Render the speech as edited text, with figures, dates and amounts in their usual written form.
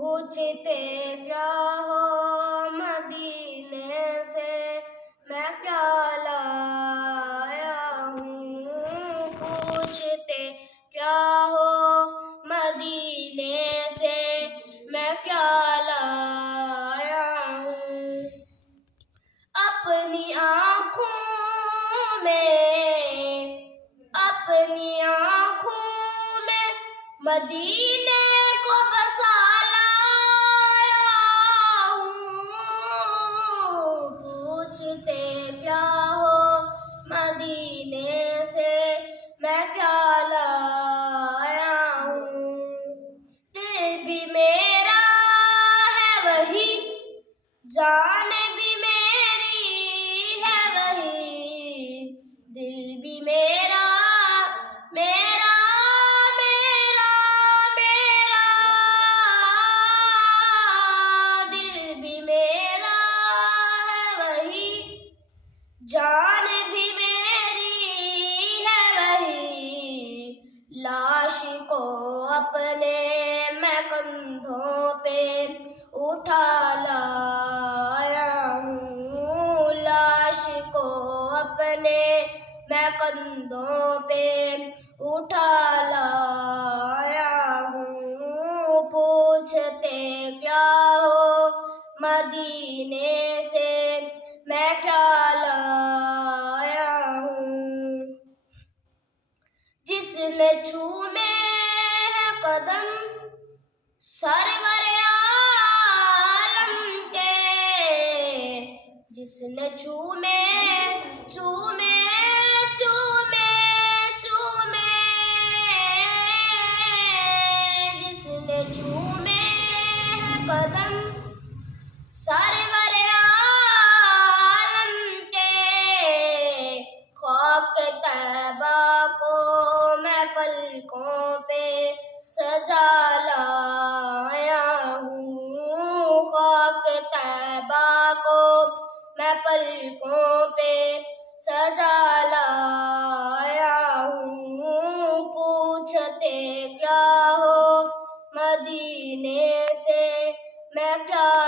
پوچھتے کیا ہو مدینے سے، میں کیا لایا ہوں۔ پوچھتے کیا ہو مدینے سے، میں کیا لایا ہوں۔ اپنی آنکھوں میں مدینے کو بسا لایا ہوں۔ پوچھتے کیا ہو مدینے سے، میں کیا لایا ہوں۔ دل بھی میرا ہے وہی، جان بھی میری ہے وہی، دل بھی میرا میرا میرا میرا، دل بھی میرا ہے وہی، جان بھی میری ہے وہی۔ لاش کو اپنے میں کندھوں پہ اٹھا لایا ہوں۔ لاش کو اپنے میں کندھوں پہ اٹھا لایا ہوں۔ پوچھتے کیا ہو مدینے سے، میں کیا لایا ہوں۔ جس نے چومے ہے قدم سرور عالم کے، جس نے چومے چومے چومے چومے، جس نے چومے ہے قدم سرور عالم کے، خاک طیبہ کو میں پلکوں پہ سجا لایا ہوں۔ خاک طیبہ کو میں پلکوں پہ سجا لایا ہوں۔ پوچھتے کیا ہو مدینے سے، میں کیا